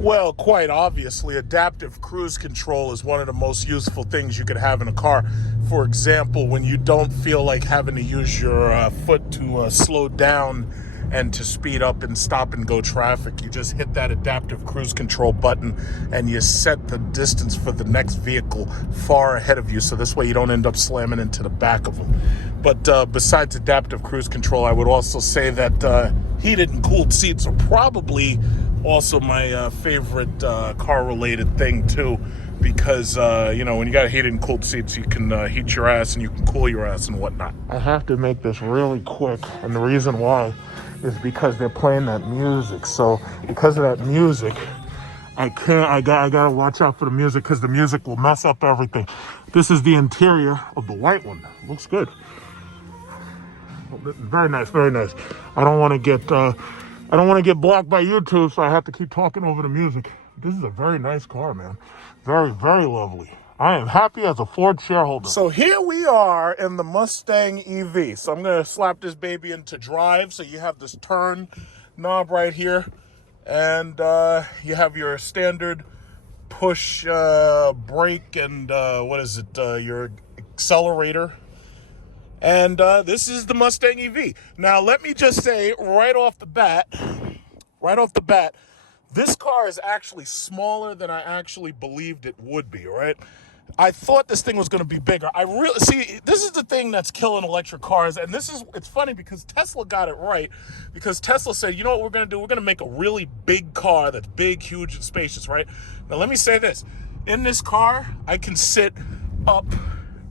Well, quite obviously, adaptive cruise control is one of the most useful things you could have in a car. For example, when you don't feel like having to use your foot to slow down and to speed up and stop and go traffic, you just hit that adaptive cruise control button and you set the distance for the next vehicle far ahead of you, so this way you don't end up slamming into the back of them. But besides adaptive cruise control, I would also say that heated and cooled seats are probably also my favorite car-related thing too, because when you got heated and cooled seats, you can heat your ass and you can cool your ass and whatnot. I have to make this really quick, and the reason why is because they're playing that music. So because of that music, I gotta watch out for the music, because the music will mess up everything. This is the interior of the white one. Looks good. Very nice, very nice. I don't want to get blocked by YouTube, so I have to keep talking over the music. This is a very nice car, man. Very, very lovely. I am happy as a Ford shareholder. So here we are in the Mustang EV. So I'm going to slap this baby into drive. So you have this turn knob right here. And you have your standard push brake and your accelerator. And this is the Mustang EV. Now, let me just say right off the bat, this car is actually smaller than I actually believed it would be, right? I thought this thing was going to be bigger. This is the thing that's killing electric cars. And it's funny because Tesla got it right. Because Tesla said, you know what we're going to do? We're going to make a really big car that's big, huge, and spacious, right? Now, let me say this. In this car, I can sit up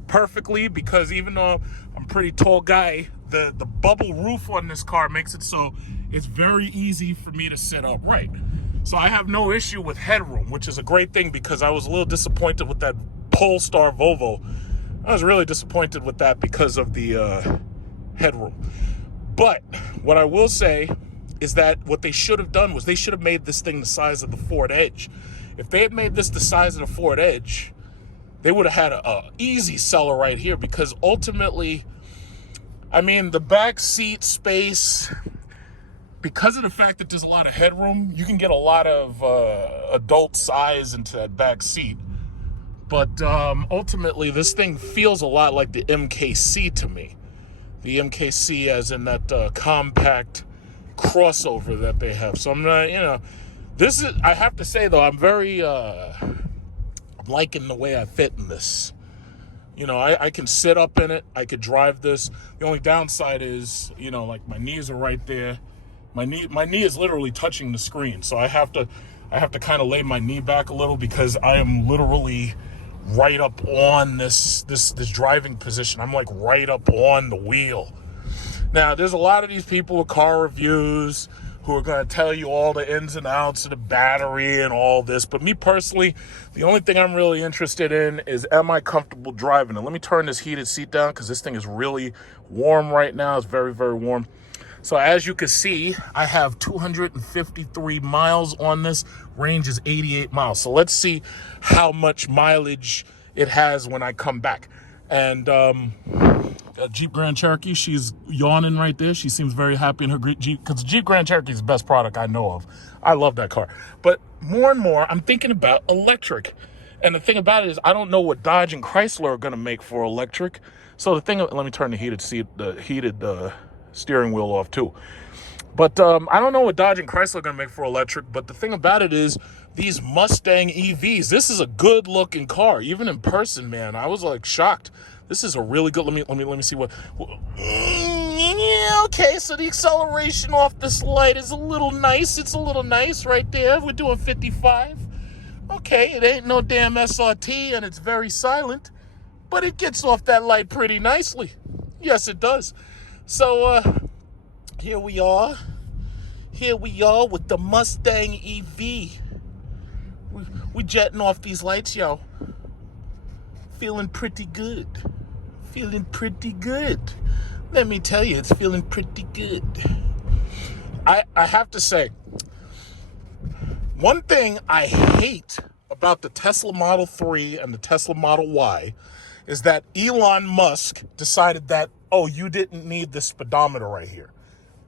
perfectly, because even though I'm a pretty tall guy, the bubble roof on this car makes it so it's very easy for me to sit upright. So I have no issue with headroom, which is a great thing, because I was a little disappointed with that Polestar Volvo. I was really disappointed with that because of the headroom. But what I will say is that what they should have done was they should have made this thing the size of the Ford Edge. If they had made this the size of the Ford Edge, they would have had a easy seller right here, because ultimately, I mean, the back seat space, because of the fact that there's a lot of headroom, you can get a lot of adult size into that back seat. But ultimately, this thing feels a lot like the MKC to me. The MKC as in that compact crossover that they have. So I'm not, I have to say though, I'm very, I'm liking the way I fit in this. I can sit up in it. I could drive this. The only downside is, like my knees are right there. My knee is literally touching the screen. So I have to kind of lay my knee back a little, because I am literally right up on this driving position. I'm like right up on the wheel. Now, there's a lot of these people with car reviews who are going to tell you all the ins and outs of the battery and all this. But me personally, the only thing I'm really interested in is, am I comfortable driving it? Let me turn this heated seat down, because this thing is really warm right now. It's very, very warm. So as you can see, I have 253 miles on this. Range is 88 miles. So let's see how much mileage it has when I come back. And Jeep Grand Cherokee, she's yawning right there. She seems very happy in her Jeep, because Jeep Grand Cherokee is the best product I know of. I love that car. But more and more, I'm thinking about electric. And the thing about it is, I don't know what Dodge and Chrysler are going to make for electric. So let me turn the heated steering wheel off too. But I don't know what Dodge and Chrysler are going to make for electric. But the thing about it is, these Mustang EVs, this is a good looking car. Even in person, man, I was like shocked. This is a really good, let me see what, yeah, okay, so the acceleration off this light is a little nice. It's a little nice right there. We're doing 55. Okay, it ain't no damn SRT, and it's very silent, but it gets off that light pretty nicely. Yes, it does. So, here we are with the Mustang EV. We jetting off these lights, yo. Feeling pretty good. Let me tell you, it's feeling pretty good. I have to say, one thing I hate about the Tesla Model 3 and the Tesla Model Y is that Elon Musk decided that, oh, you didn't need the speedometer right here.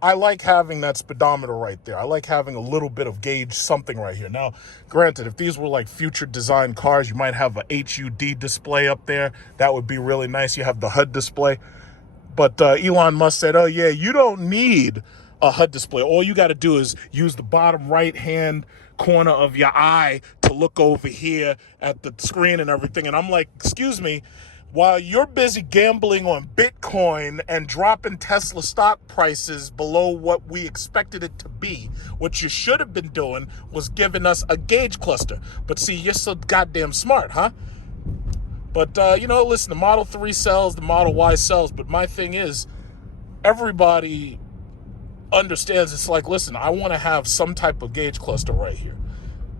I like having that speedometer right there. I like having a little bit of gauge something right here. Now, granted, if these were like future design cars, you might have a HUD display up there. That would be really nice. You have the HUD display. But Elon Musk said, oh, yeah, you don't need a HUD display. All you got to do is use the bottom right-hand corner of your eye to look over here at the screen and everything. And I'm like, excuse me, while you're busy gambling on Bitcoin and dropping Tesla stock prices below what we expected it to be, what you should have been doing was giving us a gauge cluster. But see, you're so goddamn smart, huh? But, listen, the Model 3 sells, the Model Y sells. But my thing is, everybody understands it's like, listen, I want to have some type of gauge cluster right here.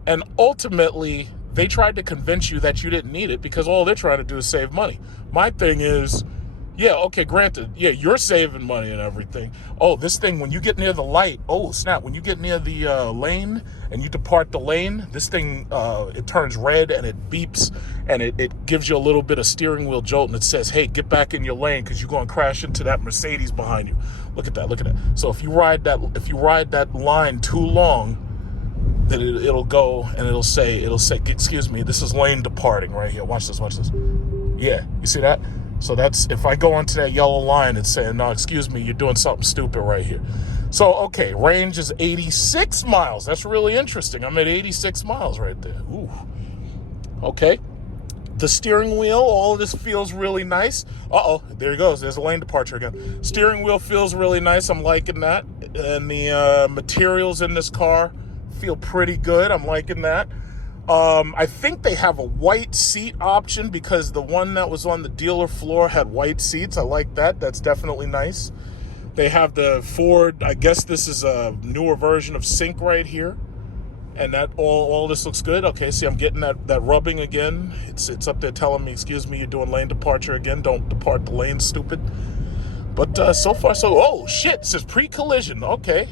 And ultimately, they tried to convince you that you didn't need it because all they're trying to do is save money. My thing is, yeah, okay, granted, yeah, you're saving money and everything. Oh, this thing, when you get near the light, oh, snap, when you get near the lane and you depart the lane, this thing, it turns red and it beeps and it gives you a little bit of steering wheel jolt and it says, hey, get back in your lane because you're going to crash into that Mercedes behind you. Look at that, look at that. So if you ride that line too long, then it'll go and it'll say, excuse me, this is lane departing right here. Watch this, watch this. Yeah, you see that? So that's, if I go onto that yellow line, it's saying, no, excuse me, you're doing something stupid right here. So, okay, range is 86 miles. That's really interesting. I'm at 86 miles right there. Ooh. Okay. The steering wheel, all of this feels really nice. Uh-oh, there he goes. There's a lane departure again. Steering wheel feels really nice. I'm liking that. And the materials in this car feel pretty good. I'm liking that. I think they have a white seat option because the one that was on the dealer floor had white seats. I like that. That's definitely nice. They have the Ford, I guess this is a newer version of Sync right here. And that all this looks good. Okay, see, I'm getting that rubbing again. It's up there telling me, excuse me, you're doing lane departure again. Don't depart the lane, stupid. But so far, so, oh, shit, it says pre-collision. Okay.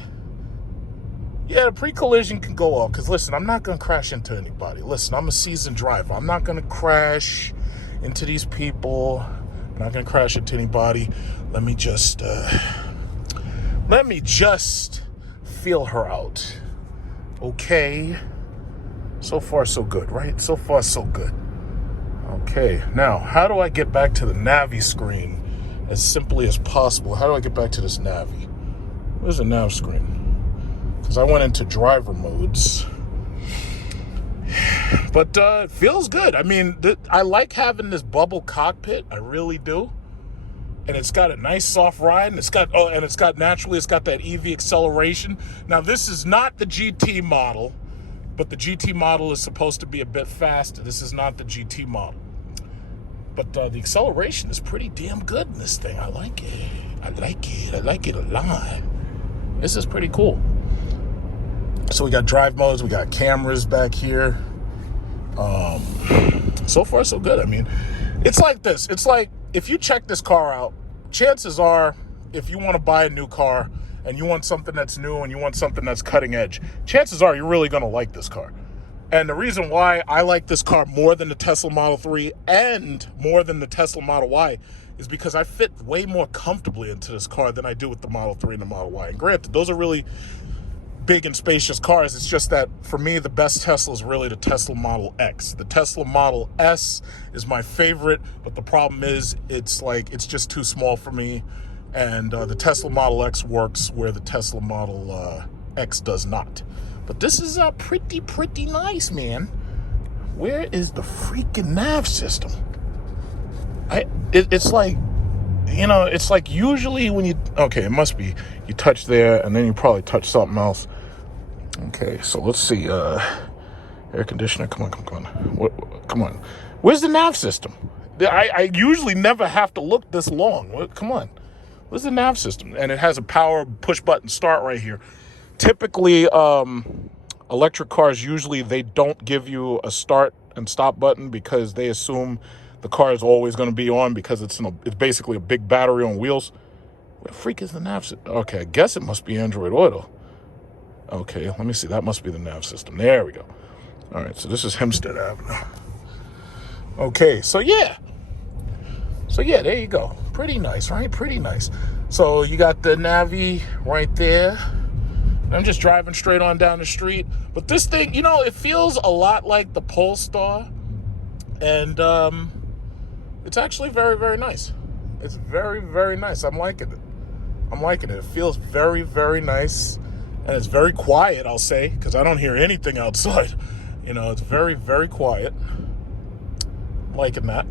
Yeah, the pre-collision can go off because, listen, I'm not going to crash into anybody. Listen, I'm a seasoned driver. I'm not going to crash into these people. I'm not going to crash into anybody. Let me just feel her out. Okay. So far, so good, right? So far, so good. Okay. Now, how do I get back to the Navi screen as simply as possible? How do I get back to this Navi? Where's the Nav screen? Because I went into driver modes. But it feels good. I mean, I like having this bubble cockpit. I really do. And it's got a nice soft ride. And it's got that EV acceleration. Now, this is not the GT model. But the GT model is supposed to be a bit faster. This is not the GT model. But the acceleration is pretty damn good in this thing. I like it. I like it a lot. This is pretty cool. So we got drive modes, we got cameras back here. So far, so good. I mean, it's like this. It's like if you check this car out, chances are if you want to buy a new car and you want something that's new and you want something that's cutting edge, chances are you're really going to like this car. And the reason why I like this car more than the Tesla Model 3 and more than the Tesla Model Y is because I fit way more comfortably into this car than I do with the Model 3 and the Model Y. And granted, those are really big and spacious cars. It's just that for me, the best Tesla is really the Tesla Model X. The Tesla Model S is my favorite, but the problem is it's just too small for me. And the Tesla Model X works where the Tesla Model X does not. But this is pretty nice, man. Where is the freaking Nav System? It's like, it's like usually when it must be, you touch there and then you probably touch something else. Okay, so let's see. Air conditioner, come on. Come on. Where's the Nav System? I usually never have to look this long. Come on. Where's the Nav System? And it has a power push button start right here. Typically, electric cars, usually they don't give you a start and stop button because they assume the car is always going to be on because it's basically a big battery on wheels. Where the freak is the Nav System? Okay, I guess it must be Android Auto. Okay, let me see. That must be the Nav System. There we go. All right, so this is Hempstead Avenue. Okay, so yeah, there you go. Pretty nice, right? Pretty nice. So you got the Navi right there. I'm just driving straight on down the street. But this thing, you know, it feels a lot like the Polestar. And it's actually very, very nice. It's very, very nice. I'm liking it. I'm liking it. It feels very, very nice. And it's very quiet, I'll say, because I don't hear anything outside. You know, it's very, very quiet. I'm liking that.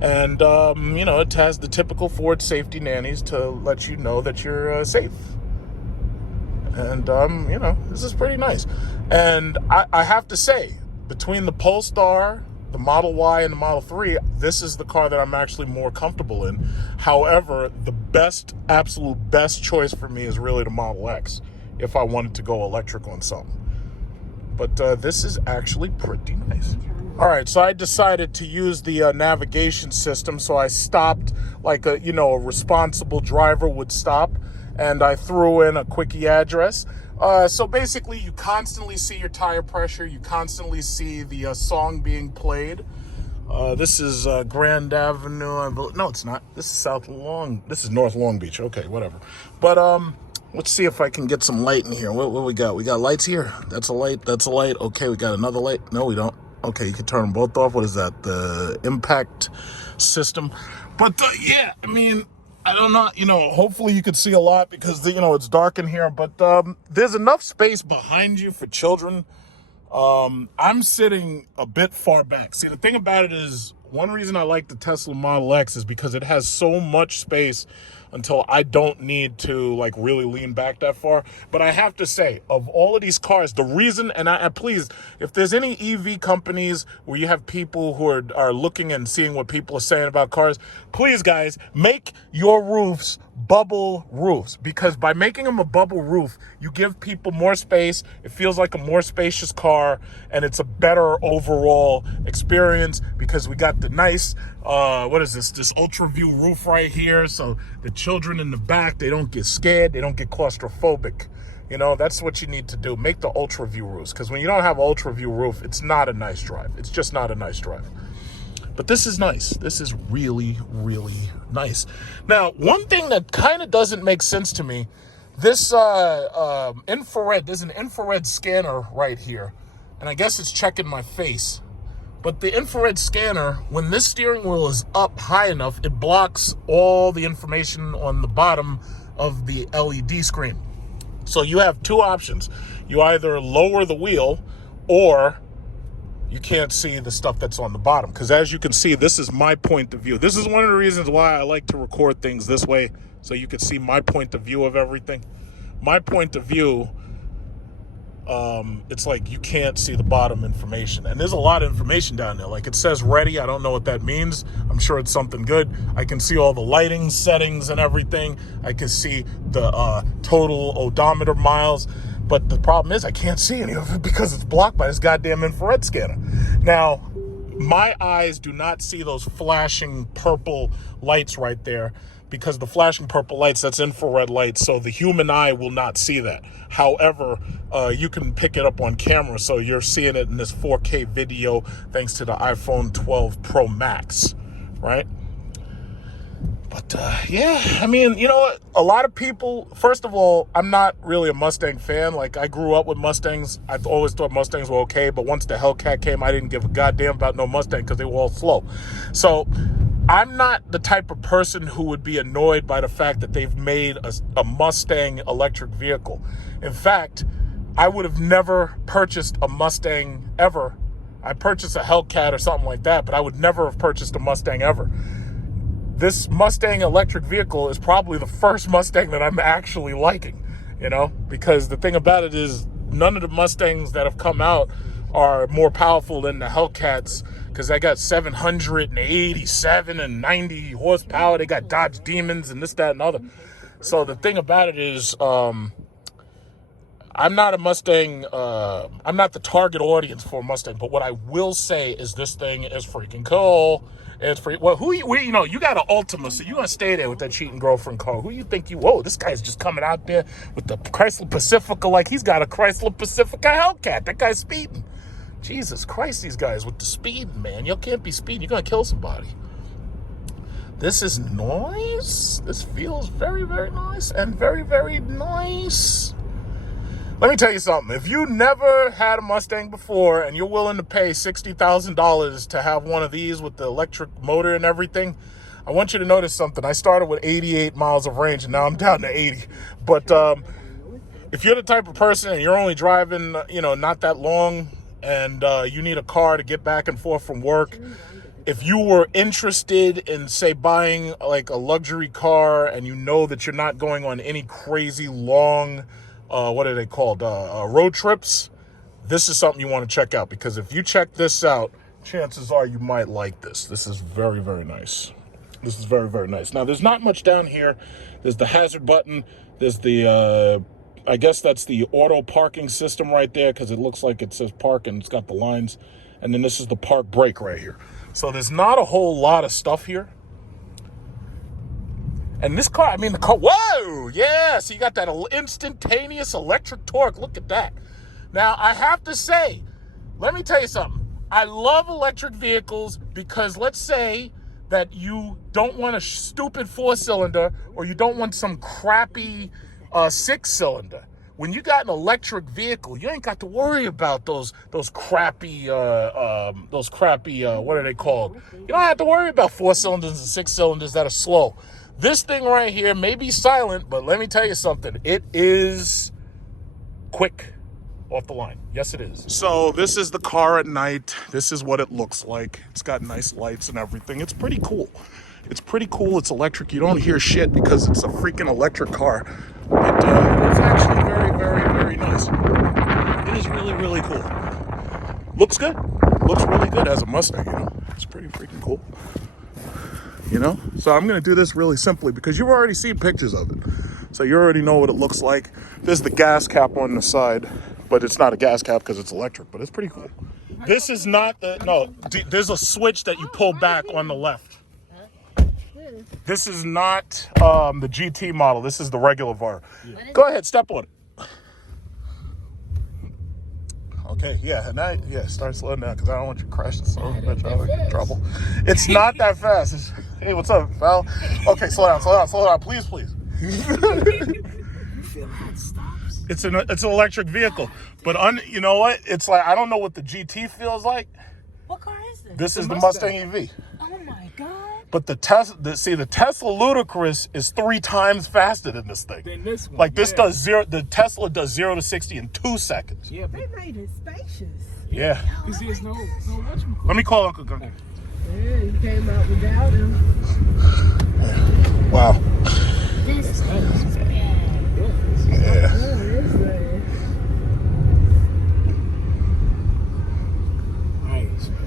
And, you know, it has the typical Ford safety nannies to let you know that you're safe. And, you know, this is pretty nice. And I have to say, between the Polestar, the Model Y, and the Model 3, this is the car that I'm actually more comfortable in. However, the best, absolute best choice for me is really the Model X, if I wanted to go electric on something. But this is actually pretty nice. All right, so I decided to use the navigation system. So I stopped like a responsible driver would stop, and I threw in a quickie address. So basically, you constantly see your tire pressure. You constantly see the song being played. This is Grand Avenue. No, it's not. This is This is North Long Beach. Okay, whatever. But let's see if I can get some light in here. What we got? We got lights here. That's a light. That's a light. Okay, we got another light. No, we don't. Okay, you can turn them both off. What is that? The impact system. But yeah, I mean, I don't know. You know, hopefully you could see a lot because it's dark in here. But there's enough space behind you for children. I'm sitting a bit far back. See, the thing about it is, one reason I like the Tesla Model X is because it has so much space until I don't need to like really lean back that far. But I have to say, of all of these cars, the reason, and I please, if there's any EV companies where you have people who are looking and seeing what people are saying about cars, please guys, make your roofs bubble roofs, because by making them a bubble roof, you give people more space. It feels like a more spacious car, and it's a better overall experience because we got the nice this ultra view roof right here, so the children in the back, they don't get scared, they don't get claustrophobic. You know, that's what you need to do. Make the ultra view roofs, because when you don't have ultra view roof, it's not a nice drive. It's just not a nice drive. But this is nice. This is really, really nice. Now, one thing that kind of doesn't make sense to me, this infrared, there's an infrared scanner right here. And I guess it's checking my face. But the infrared scanner, when this steering wheel is up high enough, it blocks all the information on the bottom of the LED screen. So you have two options. You either lower the wheel, or you can't see the stuff that's on the bottom. Because as you can see, this is my point of view. This is one of the reasons why I like to record things this way, so you can see my point of view of everything. My point of view, it's like you can't see the bottom information. And there's a lot of information down there. Like it says ready. I don't know what that means. I'm sure it's something good. I can see all the lighting settings and everything. I can see the total odometer miles. But the problem is I can't see any of it because it's blocked by this goddamn infrared scanner. Now, my eyes do not see those flashing purple lights right there, because the flashing purple lights, that's infrared lights, so the human eye will not see that. However, you can pick it up on camera, so you're seeing it in this 4K video thanks to the iPhone 12 Pro Max, right? But, yeah, I mean, you know what? A lot of people, first of all, I'm not really a Mustang fan. Like, I grew up with Mustangs. I've always thought Mustangs were okay, but once the Hellcat came, I didn't give a goddamn about no Mustang because they were all slow. So I'm not the type of person who would be annoyed by the fact that they've made a Mustang electric vehicle. In fact, I would have never purchased a Mustang ever. I purchased a Hellcat or something like that, but I would never have purchased a Mustang ever. This Mustang electric vehicle is probably the first Mustang that I'm actually liking, you know, because the thing about it is none of the Mustangs that have come out are more powerful than the Hellcats, because they got 787 and 90 horsepower. They got Dodge Demons and this, that, and other. So the thing about it is, I'm not a Mustang, I'm not the target audience for a Mustang, but what I will say is this thing is freaking cool. It's free. Well, you got an Ultima, so you're going to stay there with that cheating girlfriend car. Who you think whoa, this guy's just coming out there with the Chrysler Pacifica like he's got a Chrysler Pacifica Hellcat. That guy's speeding. Jesus Christ, these guys with the speeding, man. You can't be speeding. You're going to kill somebody. This is nice. This feels very, very nice and very, very nice. Let me tell you something. If you never had a Mustang before and you're willing to pay $60,000 to have one of these with the electric motor and everything, I want you to notice something. I started with 88 miles of range and now I'm down to 80. But if you're the type of person and you're only driving, not that long and you need a car to get back and forth from work, if you were interested in, say, buying like a luxury car and you know that you're not going on any crazy long, what are they called, road trips, this is something you want to check out, because if you check this out, chances are you might like this. This is very, very nice. This is very, very nice. Now, there's not much down here. There's the hazard button. There's the, I guess that's the auto parking system right there, because it looks like it says park and it's got the lines. And then this is the park brake right here. So there's not a whole lot of stuff here. And this car, the car, whoa, yeah, so you got that instantaneous electric torque. Look at that. Now, I have to say, let me tell you something. I love electric vehicles because let's say that you don't want a stupid 4-cylinder or you don't want some crappy 6-cylinder. When you got an electric vehicle, you ain't got to worry about those crappy, what are they called? You don't have to worry about 4-cylinders and 6-cylinders that are slow. This thing right here may be silent, but let me tell you something. It is quick off the line. Yes, it is. So this is the car at night. This is what it looks like. It's got nice lights and everything. It's pretty cool. It's pretty cool. It's electric. You don't hear shit because it's a freaking electric car. But it's actually very, very, very nice. It is really, really cool. Looks good. Looks really good as a Mustang, It's pretty freaking cool. So I'm going to do this really simply because you've already seen pictures of it. So you already know what it looks like. There's the gas cap on the side, but it's not a gas cap because it's electric, but it's pretty cool. This is not there's a switch that you pull back on the left. This is not the GT model. This is the regular VAR. Go ahead, step on it. Okay, start slowing down because I don't want you to crash the son of a bitch. I'll get in trouble. It's not that fast. Hey, what's up, pal? Okay, slow down, please. It's an electric vehicle, but you know what? It's like, I don't know what the GT feels like. What car is this? This is the Mustang EV. Oh my God. But the Tesla Ludicrous is 3 times faster than this thing. Than this one, like this does zero. The Tesla does 0 to 60 in 2 seconds. Yeah, They made it spacious. Yeah. Because there's no whatchamacallit. Let me call Uncle Gunga. Yeah, you came out without him. Wow. This is bad. Yeah. Oh, this thing. Nice, man.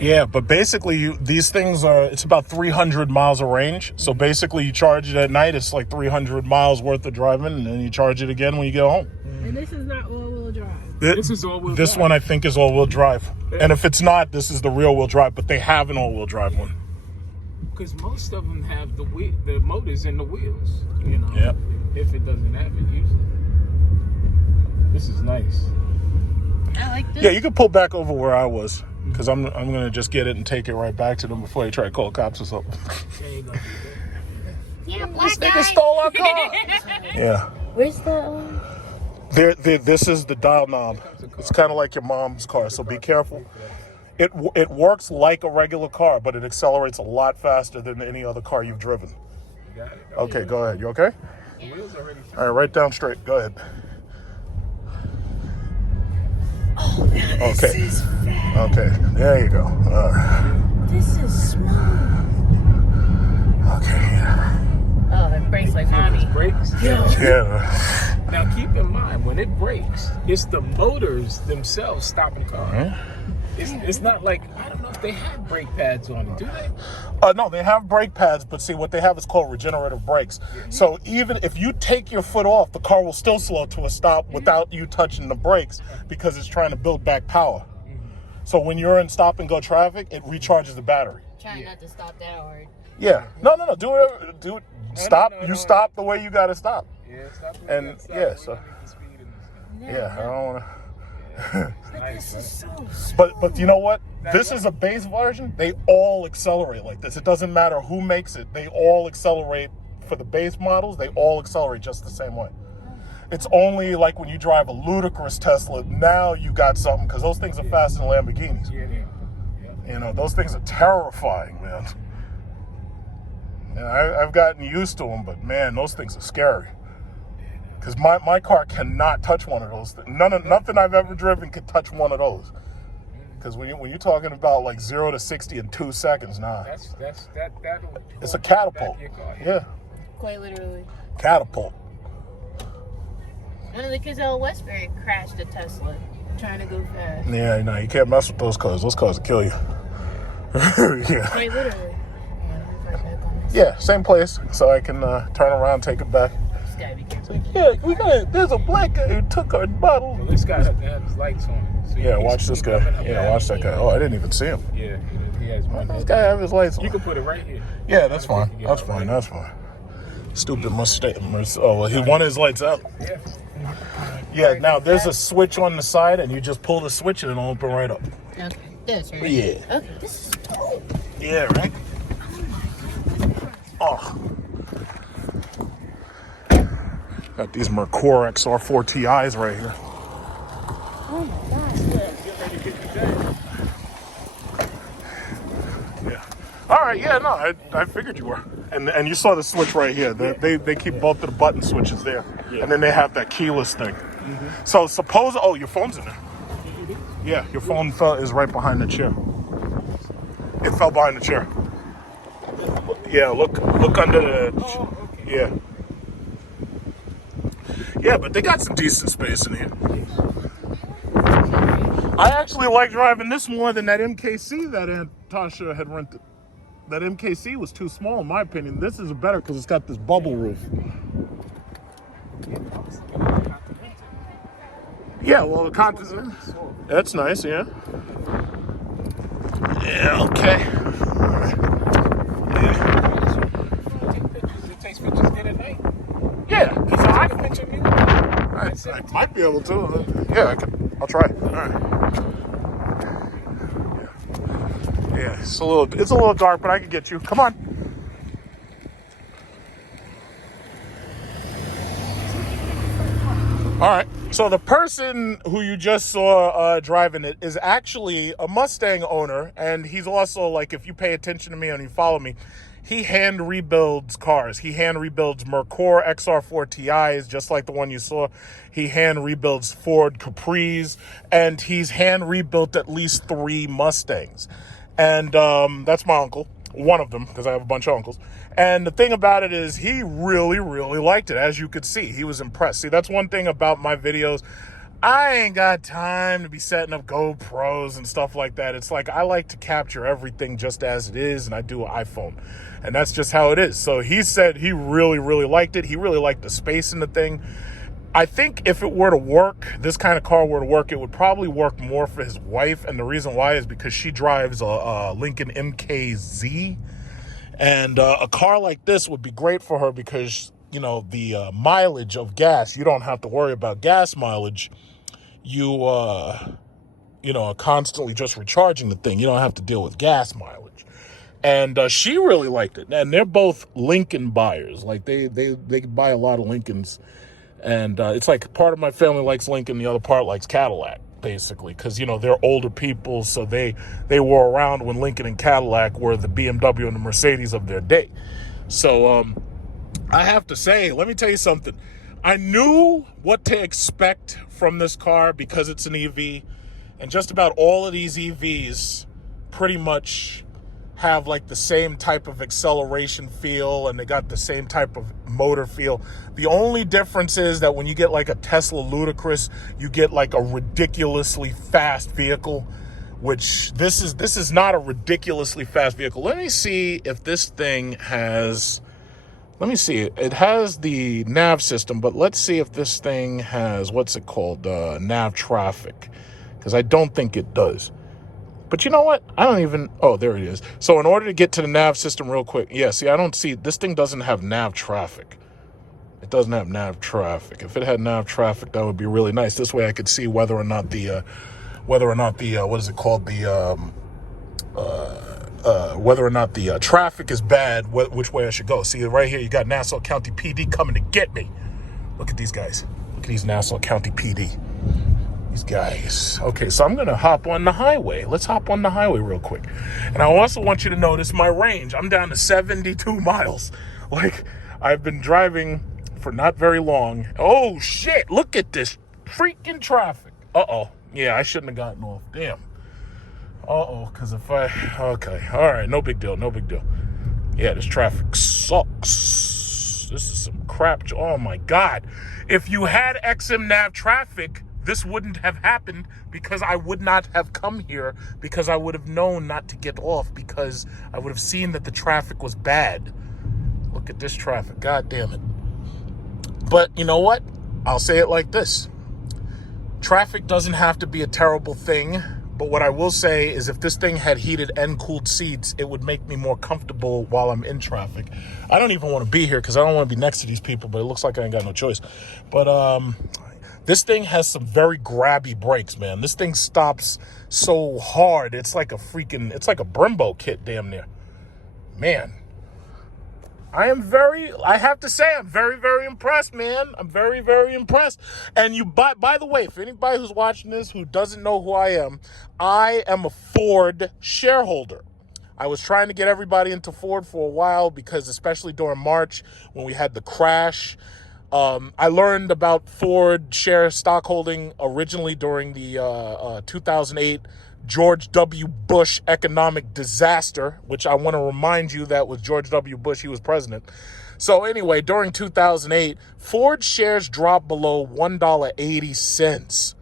Yeah, but basically, these things it's about 300 miles of range. So basically, you charge it at night, it's like 300 miles worth of driving, and then you charge it again when you get home. And this is not all-wheel drive. This is all-wheel drive. This one, I think, is all-wheel drive. Yeah. And if it's not, this is the rear-wheel drive, but they have an all-wheel drive one. Because most of them have the motors in the wheels, Yep. If it doesn't have it, usually. This is nice. I like this. Yeah, you can pull back over where I was, because I'm going to just get it and take it right back to them before they try to call cops or something. There you go. Yeah, This nigga stole our car. Yeah. Where's the... This is the dial knob. It's kind of like your mom's car, so be careful. It works like a regular car, but it accelerates a lot faster than any other car you've driven. Got it. Okay, go ahead. You okay? The wheels already. All right, right down straight. Go ahead. Oh, now this Okay. is fast. Okay, there you go. All right. This is smooth. Okay. Oh, it breaks like mommy. Brakes. Yeah. Now keep in mind, when it brakes, it's the motors themselves stopping the car. It's not like, I don't know if they have brake pads on it, do they? No, they have brake pads, but see, what they have is called regenerative brakes. So even if you take your foot off, the car will still slow to a stop without you touching the brakes because it's trying to build back power. So when you're in stop and go traffic, it recharges the battery. Trying not to stop that hard. Yeah. No. Do it. Stop. No. You stop the way you got to stop. Yeah, stop. And, yeah, so- The speed in this thing. Yeah, I don't want to. nice. This is Right? so But you know what? This is a base version. They all accelerate like this. It doesn't matter who makes it. They all accelerate for the base models. They all accelerate just the same way. It's only like when you drive a ludicrous Tesla, now you got something, because those things are faster than Lamborghinis. Yeah, yeah. You know, those things are terrifying, man. And I've gotten used to them, but man, those things are scary. Because my car cannot touch one of those. Nothing I've ever driven could touch one of those. Because when you're talking about like 0 to 60 in 2 seconds, nah. That'll It's a catapult. Yeah, quite literally. catapult. One of the kids out of Westbury crashed a Tesla trying to go fast. Yeah, no, you can't mess with those cars. Those cars will kill you. Yeah. Quite literally. Yeah, we're right back on this. Yeah, same place. So I can turn around, take it back. Just gotta be careful. Yeah, there's a black guy who took our bottle. Well, this guy has to have his lights on. So Yeah, watch this guy. Yeah, watch that guy. Oh, I didn't even see him. Yeah, he has one. This guy have his lights on. You can put it right here. Yeah, that's fine. That's fine. That's fine. Stupid Mustang. Oh, well, he wanted his lights out. Yeah. Yeah, now there's a switch on the side, and you just pull the switch and it'll open right up. Okay, this, right? Yeah. Okay, this is dope. Yeah, right? Oh. Got these Mercor XR4 TIs right here. Oh my gosh, look. Yeah. All right, yeah, no, I figured you were. And you saw the switch right here. They keep both of the button switches there. Yeah. And then they have that keyless thing. So suppose, oh, your phone's in there. Yeah, your phone is right behind the chair. It fell behind the chair. Yeah, look under the, Oh, okay. yeah. Yeah, but they got some decent space in here. I actually like driving this more than that MKC that Aunt Tasha had rented. That MKC was too small, in my opinion. This is better because it's got this bubble roof. Yeah, well, the Continental. That's nice, yeah. Yeah, okay. Yeah. Take pictures. It takes pictures late at night. Yeah, because I Picture of you. I might be able to. Yeah, I'll try. All right. Yeah, it's a little dark, but I can get you. Come on. All right. So the person who you just saw driving it is actually a Mustang owner, and he's also, like, if you pay attention to me and you follow me, he hand rebuilds cars. He hand rebuilds Mercor XR4 TIs, just like the one you saw. He hand rebuilds Ford Capris, and he's hand rebuilt at least 3 Mustangs. And that's my uncle, one of them, because I have a bunch of uncles. And the thing about it is he really, really liked it, as you could see. He was impressed. See, that's one thing about my videos. I ain't got time to be setting up GoPros and stuff like that. It's like I like to capture everything just as it is, and I do an iPhone. And that's just how it is. So he said he really, really liked it. He really liked the space in the thing. I think if it were to work, this kind of car were to work, it would probably work more for his wife. And the reason why is because she drives a Lincoln MKZ. And a car like this would be great for her because, you know, the mileage of gas, you don't have to worry about gas mileage. You know, are constantly just recharging the thing. You don't have to deal with gas mileage. And she really liked it. And they're both Lincoln buyers. Like, they buy a lot of Lincolns. And it's like part of my family likes Lincoln, the other part likes Cadillac, basically, because, you know, they're older people, so they were around when Lincoln and Cadillac were the BMW and the Mercedes of their day. So I have to say, let me tell you something. I knew what to expect from this car because it's an EV, and just about all of these EVs pretty much have like the same type of acceleration feel, and they got the same type of motor feel. The only difference is that when you get like a Tesla Ludicrous, you get like a ridiculously fast vehicle, which this is not a ridiculously fast vehicle. Let me see if this thing has, let me see, it has the Nav System, but let's see if this thing has, what's it called, Nav Traffic, because I don't think it does. But you know what? I don't even... Oh, there it is. So in order to get to the Nav System real quick... Yeah, see, I don't see... This thing doesn't have Nav Traffic. It doesn't have Nav Traffic. If it had Nav Traffic, that would be really nice. This way I could see whether or not the whether or not the what is it called, the whether or not the traffic is bad, which way I should go. See, right here, you got Nassau County PD coming to get me. Look at these guys. Look at these Nassau County PD. These guys. Okay, so I'm going to hop on the highway. Let's hop on the highway real quick. And I also want you to notice my range. I'm down to 72 miles. Like, I've been driving for not very long. Oh, shit. Look at this freaking traffic. Uh-oh. Yeah, I shouldn't have gotten off. Damn. Uh-oh, because if I... Okay, all right, no big deal, no big deal. Yeah, this traffic sucks. This is some crap. Oh, my God. If you had XM Nav traffic, this wouldn't have happened because I would not have come here, because I would have known not to get off, because I would have seen that the traffic was bad. Look at this traffic. God damn it. But you know what? I'll say it like this. Traffic doesn't have to be a terrible thing. But what I will say is if this thing had heated and cooled seats, it would make me more comfortable while I'm in traffic. I don't even want to be here because I don't want to be next to these people, but it looks like I ain't got no choice. But this thing has some very grabby brakes, man. This thing stops so hard. It's like a Brembo kit damn near. Man, I have to say, I'm very, very impressed, man. I'm very, very impressed. And by the way, if anybody who's watching this who doesn't know who I am a Ford shareholder. I was trying to get everybody into Ford for a while because especially during March when we had the crash, I learned about Ford share stockholding originally during the 2008 George W. Bush economic disaster, which I want to remind you that with George W. Bush, he was president. So anyway, during 2008, Ford shares dropped below $1.80.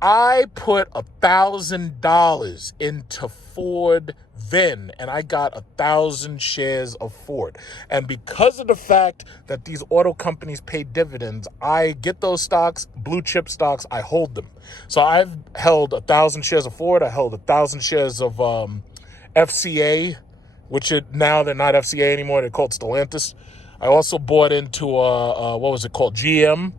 I put $1,000 into Ford then, and I got 1,000 shares of Ford. And because of the fact that these auto companies pay dividends, I get those stocks, blue chip stocks, I hold them. So I've held 1,000 shares of Ford. I held 1,000 shares of FCA, which now they're not FCA anymore. They're called Stellantis. I also bought into, what was it called, GM.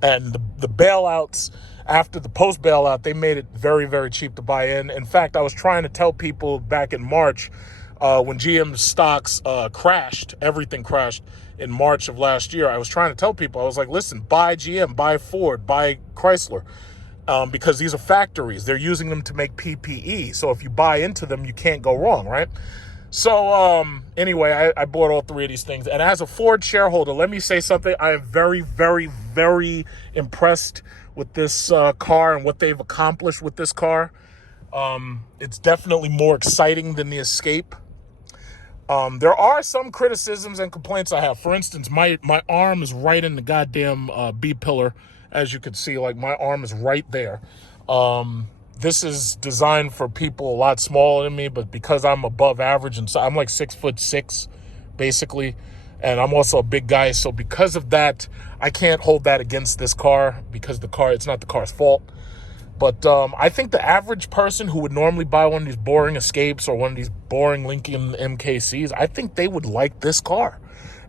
And the bailouts, after the post bailout, they made it very, very cheap to buy in. In fact, I was trying to tell people back in March when GM stocks crashed, everything crashed in March of last year. I was trying to tell people, I was like, listen, buy GM, buy Ford, buy Chrysler, because these are factories. They're using them to make PPE. So if you buy into them, you can't go wrong, right? So anyway, I bought all three of these things. And as a Ford shareholder, let me say something. I am very, very, very impressed with this car and what they've accomplished with this car. It's definitely more exciting than the Escape. There are some criticisms and complaints I have. For instance, my arm is right in the goddamn B-pillar. As you can see, like my arm is right there. This is designed for people a lot smaller than me, but because I'm above average, and so I'm like 6'6", basically, and I'm also a big guy. So because of that, I can't hold that against this car because it's not the car's fault. But I think the average person who would normally buy one of these boring Escapes or one of these boring Lincoln MKCs, I think they would like this car.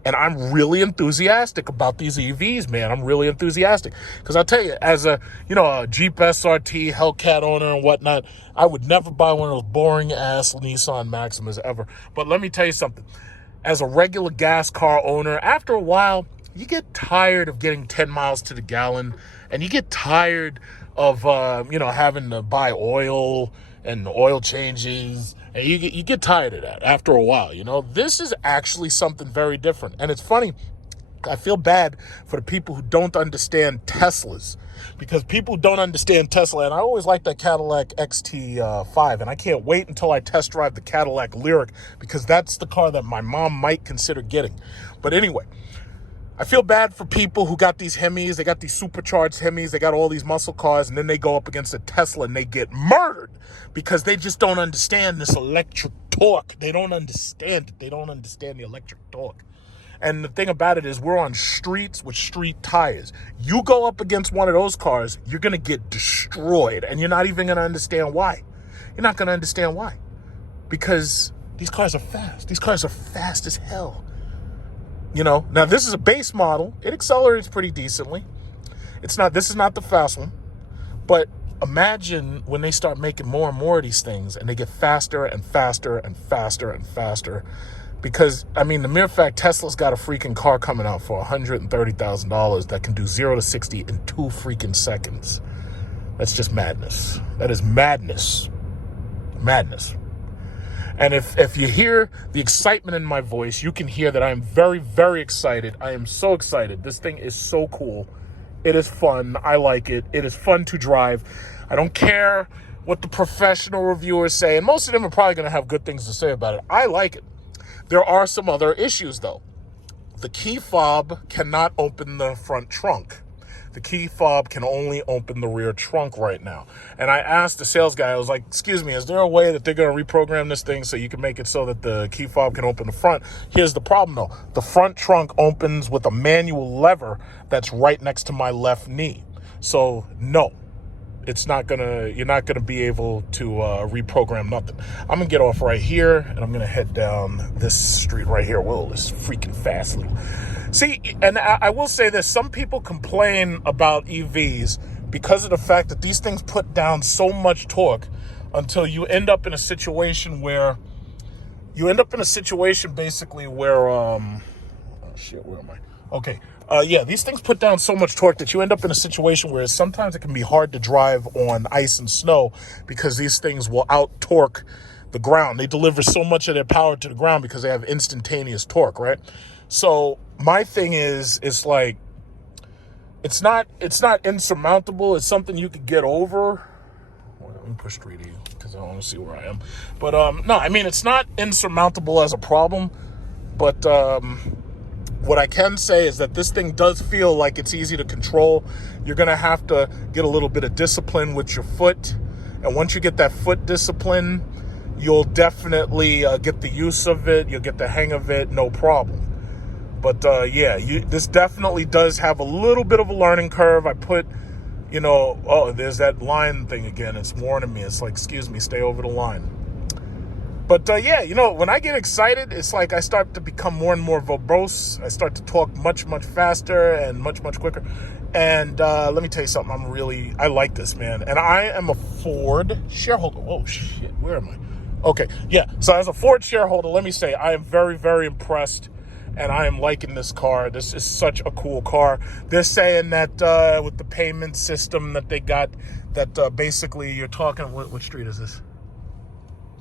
And I'm really enthusiastic about these EVs, man. I'm really enthusiastic. Because I'll tell you, as a Jeep SRT, Hellcat owner and whatnot, I would never buy one of those boring-ass Nissan Maximas ever. But let me tell you something. As a regular gas car owner, after a while, you get tired of getting 10 miles to the gallon. And you get tired of, having to buy oil and oil changes. And you get tired of that after a while, This is actually something very different. And it's funny, I feel bad for the people who don't understand Teslas. Because people don't understand Tesla, and I always like that Cadillac XT5, and I can't wait until I test drive the Cadillac Lyriq, because that's the car that my mom might consider getting. But anyway, I feel bad for people who got these Hemis, they got these supercharged Hemis, they got all these muscle cars, and then they go up against a Tesla and they get murdered because they just don't understand this electric torque. They don't understand it. They don't understand the electric torque. And the thing about it is we're on streets with street tires. You go up against one of those cars, you're going to get destroyed, and you're not even going to understand why. You're not going to understand why. Because these cars are fast. These cars are fast as hell. Now this is a base model. It accelerates pretty decently. This is not the fast one, but imagine when they start making more and more of these things and they get faster and faster and faster and faster. Because, I mean, the mere fact Tesla's got a freaking car coming out for $130,000 that can do 0 to 60 in 2 freaking seconds. That's just madness. That is madness. Madness. And if you hear the excitement in my voice, you can hear that I am very, very excited. I am so excited. This thing is so cool. It is fun. I like it. It is fun to drive. I don't care what the professional reviewers say, and most of them are probably going to have good things to say about it. I like it. There are some other issues, though. The key fob cannot open the front trunk. The key fob can only open the rear trunk right now. And I asked the sales guy, I was like, excuse me, is there a way that they're going to reprogram this thing so you can make it so that the key fob can open the front? Here's the problem, though. The front trunk opens with a manual lever that's right next to my left knee. So, no. You're not gonna be able to reprogram nothing. I'm gonna get off right here and I'm gonna head down this street right here. Whoa, this freaking fast little. See, and I will say this, some people complain about EVs because of the fact that these things put down so much torque until you end up in a situation basically where oh shit, where am I? Okay. Yeah, these things put down so much torque that you end up in a situation where sometimes it can be hard to drive on ice and snow because these things will out-torque the ground. They deliver so much of their power to the ground because they have instantaneous torque, right? So my thing is, it's like, it's not insurmountable. It's something you could get over. Well, let me push 3D because I want to see where I am. But no, I mean, it's not insurmountable as a problem, but what I can say is that this thing does feel like it's easy to control. You're going to have to get a little bit of discipline with your foot. And once you get that foot discipline, you'll definitely get the use of it. You'll get the hang of it, no problem. But yeah, this definitely does have a little bit of a learning curve. I put, oh, there's that line thing again. It's warning me. It's like, excuse me, stay over the line. But yeah, when I get excited, it's like I start to become more and more verbose. I start to talk much, much faster and much, much quicker. And let me tell you something. I like this, man. And I am a Ford shareholder. Whoa, shit. Where am I? Okay. Yeah. So as a Ford shareholder, let me say I am very, very impressed. And I am liking this car. This is such a cool car. They're saying that with the payment system that they got, that basically you're talking, what street is this?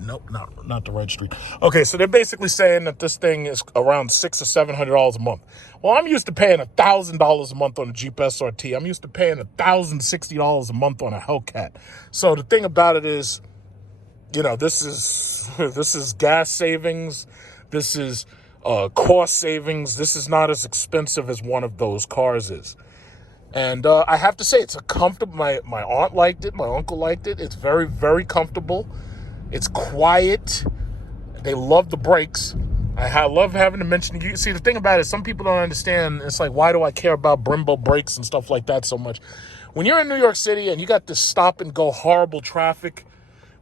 Nope, not the right street. Okay, so they're basically saying that this thing is around $600 or $700 a month. Well, I'm used to paying $1,000 a month on a Jeep SRT. I'm used to paying $1,060 a month on a Hellcat. So the thing about it is, this is gas savings. This is cost savings. This is not as expensive as one of those cars is. And I have to say, it's a comfortable. My aunt liked it. My uncle liked it. It's very, very comfortable. It's quiet. They love the brakes. I love having to mention. You see, the thing about it is some people don't understand. It's like, why do I care about Brembo brakes and stuff like that so much? When you're in New York City and you got this stop and go horrible traffic.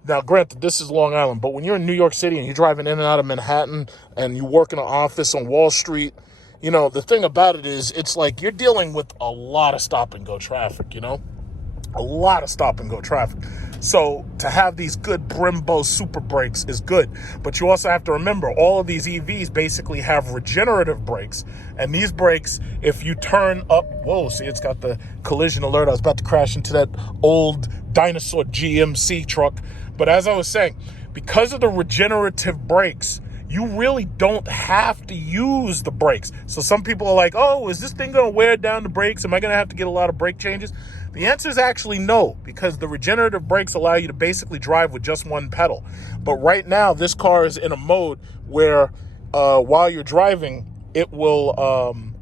Now, granted, this is Long Island, but when you're in New York City and you're driving in and out of Manhattan and you work in an office on Wall Street, the thing about it is it's like you're dealing with a lot of stop and go traffic, a lot of stop and go traffic. So to have these good Brembo super brakes is good. But you also have to remember, all of these EVs basically have regenerative brakes. And these brakes, if you turn up, whoa, see, it's got the collision alert. I was about to crash into that old dinosaur GMC truck. But as I was saying, because of the regenerative brakes, you really don't have to use the brakes. So some people are like, oh, is this thing going to wear down the brakes? Am I going to have to get a lot of brake changes? The answer is actually no, because the regenerative brakes allow you to basically drive with just one pedal. But right now, this car is in a mode where while you're driving, it will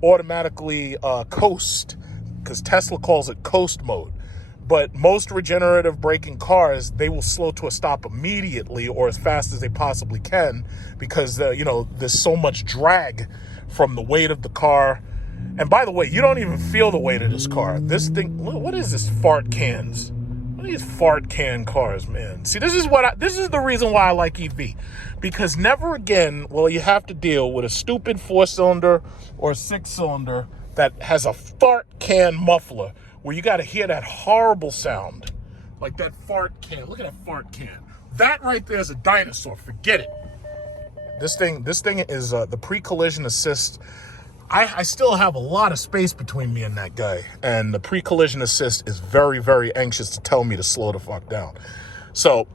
automatically coast, because Tesla calls it coast mode. But most regenerative braking cars, they will slow to a stop immediately or as fast as they possibly can because, there's so much drag from the weight of the car. And by the way, you don't even feel the weight of this car. This thing, what is this fart cans? What are these fart can cars, man? See, this is the reason why I like EV. Because never again will you have to deal with a stupid 4-cylinder or 6-cylinder that has a fart can muffler where you got to hear that horrible sound. Like that fart can. Look at that fart can. That right there is a dinosaur. Forget it. This thing is the pre-collision assist. I still have a lot of space between me and that guy. And the pre-collision assist is very, very anxious to tell me to slow the fuck down. So,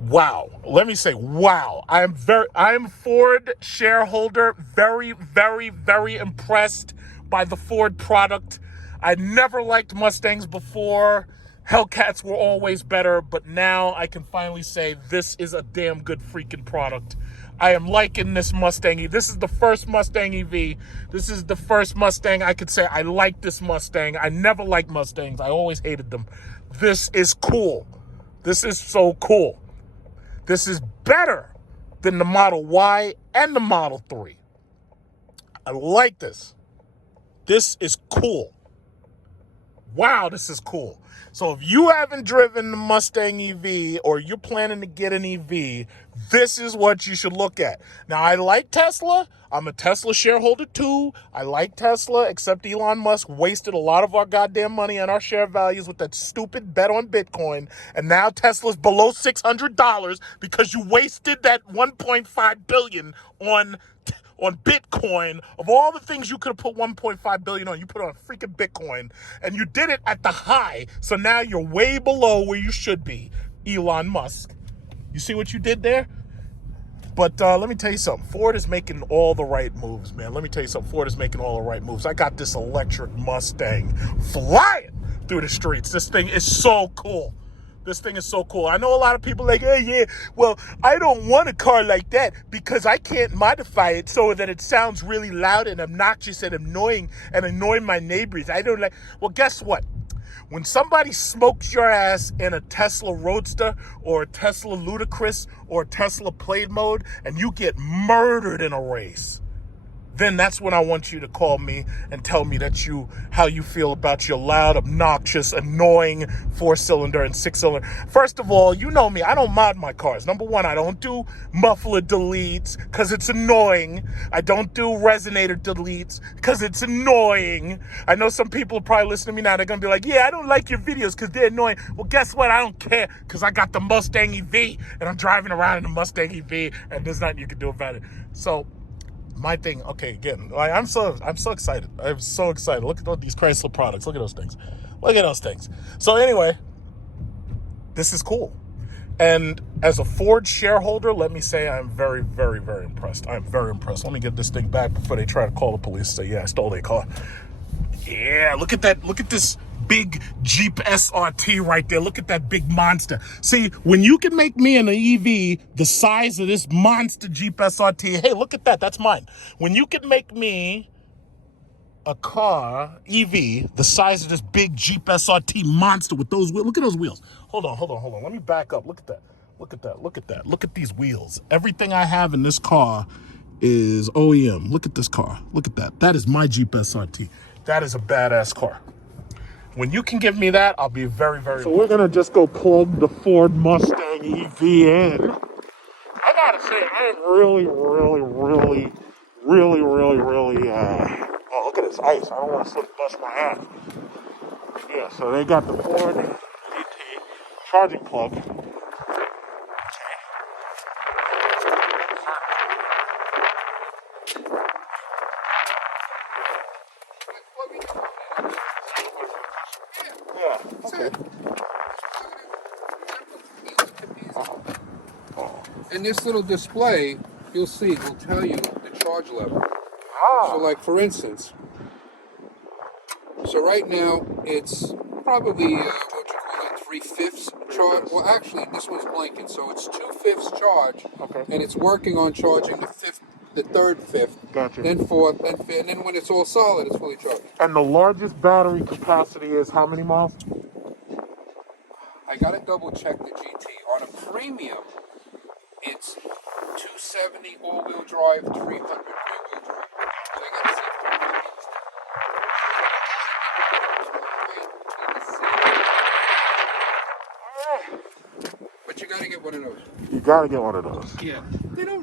wow. Let me say, wow. I'm a Ford shareholder. Very, very, very impressed by the Ford product. I never liked Mustangs before. Hellcats were always better, but now I can finally say this is a damn good freaking product. I am liking this Mustang EV. This is the first Mustang EV. This is the first Mustang I could say I like this Mustang. I never liked Mustangs. I always hated them. This is cool. This is so cool. This is better than the Model Y and the Model 3. I like this. This is cool. Wow, this is cool. So if you haven't driven the Mustang EV or you're planning to get an EV, this is what you should look at. Now, I like Tesla. I'm a Tesla shareholder too. I like Tesla, except Elon Musk wasted a lot of our goddamn money on our share values with that stupid bet on Bitcoin. And now Tesla's below $600 because you wasted that $1.5 billion on Bitcoin. Of all the things you could have put $1.5 billion on, you put on freaking Bitcoin, and you did it at the high. So now you're way below where you should be, Elon Musk. You see what you did there? But let me tell you something. Ford is making all the right moves, man. Let me tell you something. Ford is making all the right moves. I got this electric Mustang flying through the streets. This thing is so cool. This thing is so cool. I know a lot of people like, hey, yeah, well, I don't want a car like that because I can't modify it so that it sounds really loud and obnoxious and annoying my neighbors. I don't like, well, guess what? When somebody smokes your ass in a Tesla Roadster or a Tesla Ludicrous or a Tesla Plaid Mode and you get murdered in a race, then that's when I want you to call me and tell me how you feel about your loud, obnoxious, annoying 4-cylinder and 6-cylinder. First of all, you know me, I don't mod my cars. Number one, I don't do muffler deletes because it's annoying. I don't do resonator deletes because it's annoying. I know some people are probably listening to me now. They're going to be like, yeah, I don't like your videos because they're annoying. Well, guess what? I don't care because I got the Mustang EV and I'm driving around in the Mustang EV and there's nothing you can do about it. So, my thing, okay, again, I'm so excited. I'm so excited. Look at all these Chrysler products. Look at those things. Look at those things. So anyway, this is cool. And as a Ford shareholder, let me say I'm very, very, very impressed. I'm very impressed. Let me get this thing back before they try to call the police and say, yeah, I stole their car. Yeah, look at that. Look at this big Jeep SRT right there. Look at that big monster. See, when you can make me an EV the size of this monster Jeep SRT, hey, look at that. That's mine. When you can make me a car EV the size of this big Jeep SRT monster with those wheels. Look at those wheels. Hold on. Let me back up. Look at that. Look at that. Look at these wheels. Everything I have in this car is OEM. Look at this car. Look at that. That is my Jeep SRT. That is a badass car. When you can give me that, I'll be very, very. So we're gonna just go plug the Ford Mustang EV in. I gotta say, I'm really. Oh, look at this ice! I don't want to slip and bust my ass. Yeah, so they got the Ford GT charging plug. Yeah. Okay. And this little display, you'll see, will tell you the charge level. Ah. So like for instance, so right now it's probably, what you call it, 3/5 charge. Well, actually this one's blinking, so it's 2/5 charge. Okay. And it's working on charging the third fifth. Gotcha. Then fourth, then fifth, and then when it's all solid, it's fully charged. And the largest battery capacity is how many miles? I gotta double check the GT. On a premium, it's 270 all-wheel drive, 300 rear-wheel drive. So I gotta see but you gotta get one of those. You gotta get one of those. Yeah.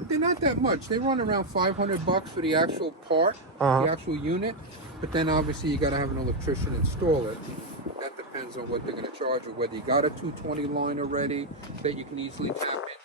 They're not that much. They run around $500 for the actual part, the actual unit. But then obviously you gotta have an electrician install it. That depends depends on what they're going to charge, or whether you got a 220 line already that you can easily tap into.